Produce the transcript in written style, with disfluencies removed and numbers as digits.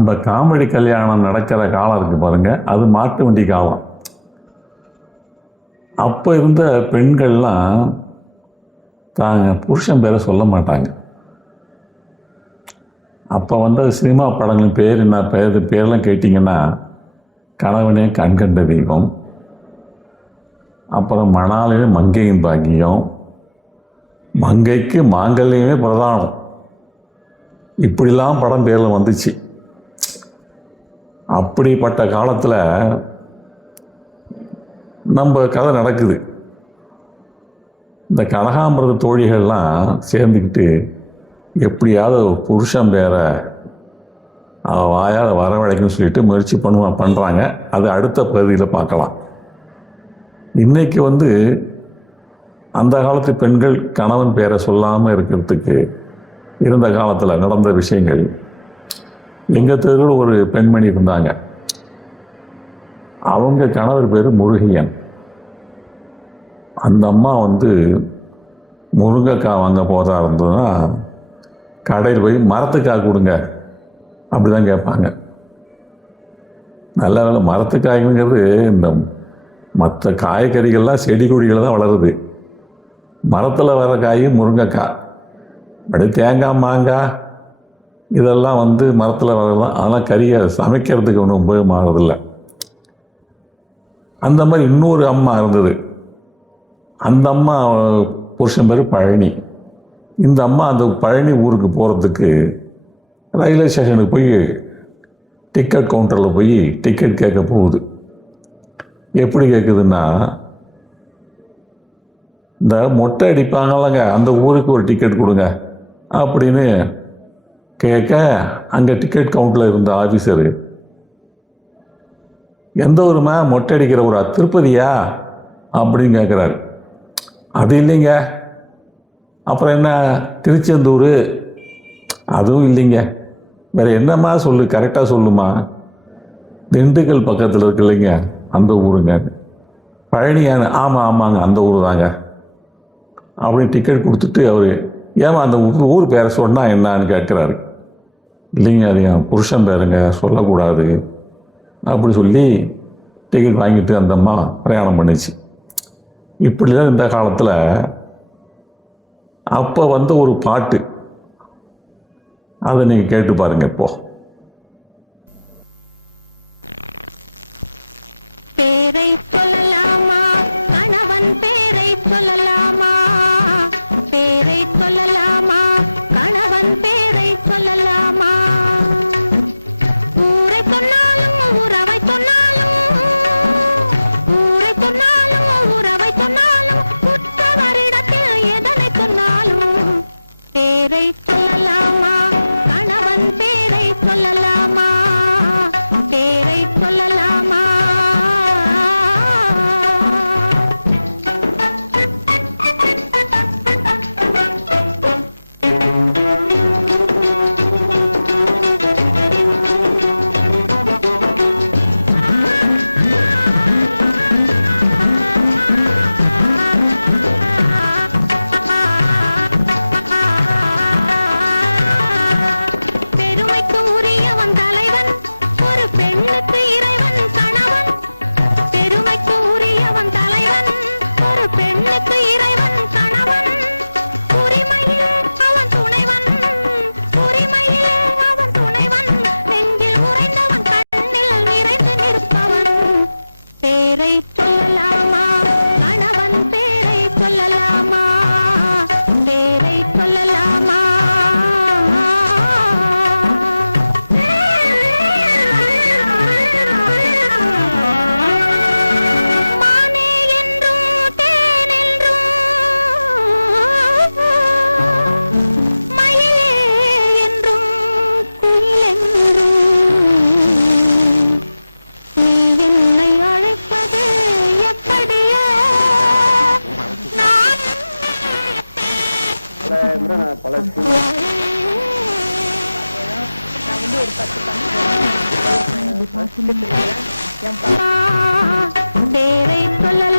நம்ம காமெடி கல்யாணம் நடக்கிற காலம் இருக்குது பாருங்க, அது மாட்டு வண்டி காலம். அப்போ இருந்த பெண்கள்லாம் தாங்க புருஷன் பேரை சொல்ல மாட்டாங்க. அப்போ வந்த சினிமா படங்கள் பேர் என்ன பேரெல்லாம் கேட்டிங்கன்னா, கணவனே கண்கண்ட தெய்வம், அப்புறம் மணாலே மங்கையின் பாக்கியம், மங்கைக்கு மாங்கல்யமே பிரதானம், இப்படிலாம் படம் பேரில் வந்துச்சு. அப்படிப்பட்ட காலத்தில் நம்ம கதை நடக்குது. இந்த கனகாம்பரத்து தோழிகள்லாம் சேர்ந்துக்கிட்டு எப்படியாவது புருஷன் பேரை வாயால் வரவழைக்குன்னு சொல்லிட்டு முயற்சி பண்ணுறாங்க. அது அடுத்த பகுதியில் பார்க்கலாம். இன்றைக்கி அந்த காலத்து பெண்கள் கணவன் பேரை சொல்லாமல் இருக்கிறதுக்கு இருந்த காலத்தில் நடந்த விஷயங்கள். எங்கள் தெருவில் ஒரு பெண்மணி இருந்தாங்க. அவங்க கணவர் பேர் முருகையன். அந்த அம்மா முருங்கைக்காய் வாங்க போகிறதா இருந்ததுன்னா கடையில் போய் மரத்துக்காய் கொடுங்க அப்படி தான் கேட்பாங்க. நல்ல வேலை மரத்துக்காய்ங்கிறது இந்த மற்ற காய்கறிகள்லாம் செடி கொடிகள் தான் வளருது. மரத்தில் வர காய் முருங்கைக்காய். அப்படி தேங்காய் மாங்காய் இதெல்லாம் மரத்தில் வளரலாம். அதெல்லாம் கறியை சமைக்கிறதுக்கு ஒன்றும் உபயோகமாகறதில்லை. அந்த மாதிரி இன்னொரு அம்மா இருந்தது. அந்த அம்மா புருஷன் பேர் பழனி. இந்த அம்மா அந்த பழனி ஊருக்கு போகிறதுக்கு ரயில்வே ஸ்டேஷனுக்கு போய் டிக்கெட் கவுண்டரில் போய் டிக்கெட் கேட்க போகுது. எப்படி கேட்குதுன்னா, இந்த மொட்டை அடிப்பாங்கல்லங்க, அந்த ஊருக்கு ஒரு டிக்கெட் கொடுங்க அப்படின்னு கேட்க, அங்கே டிக்கெட் கவுண்டரில் இருந்த ஆஃபீஸரு, எந்த ஊருமா மொட்டை அடிக்கிற ஒரு திருப்பதியா அப்படின்னு கேட்குறாரு. அது இல்லைங்க. அப்புறம் என்ன திருச்செந்தூர்? அதுவும் இல்லைங்க. வேறு என்னம்மா சொல்லு, கரெக்டாக சொல்லுமா. திண்டுக்கல் பக்கத்தில் இருக்கு இல்லைங்க, அந்த ஊருங்க. பழனியான்னு? ஆமாங்க அந்த ஊர் தாங்க அப்படின்னு டிக்கெட் கொடுத்துட்டு அவர், ஏமா அந்த ஊர் பேரை சொன்னால் என்னான்னு கேட்குறாரு. இல்லைங்க அது என் புருஷன் பேருங்க, சொல்லக்கூடாது அப்படி சொல்லி டிக்கெட் வாங்கிட்டு அந்த அம்மா பிரயாணம் பண்ணிச்சு. இப்படி தான் இந்த காலத்தில். அப்போ ஒரு பாட்டு, அதை நீங்கள் கேட்டு பாருங்க. இப்போ பேரை சொல்லலாமா, கணவன் பேரை சொல்லலாமா, பேரை சொல்லலாமா, கணவன் பேரை சொல்லலாமா, ஊரை சொன்னாலும் உறவை சொன்னாலும், ஊரை சொன்னாலும் உறவை சொன்னாலும், உற்றவரிடத்தில் எதனை சொன்னாலும், பேரை சொல்லலாமா, கணவன் பேரை சொல்லலாமா, பேரை சொல்லலாமா. பேரை சொல்ல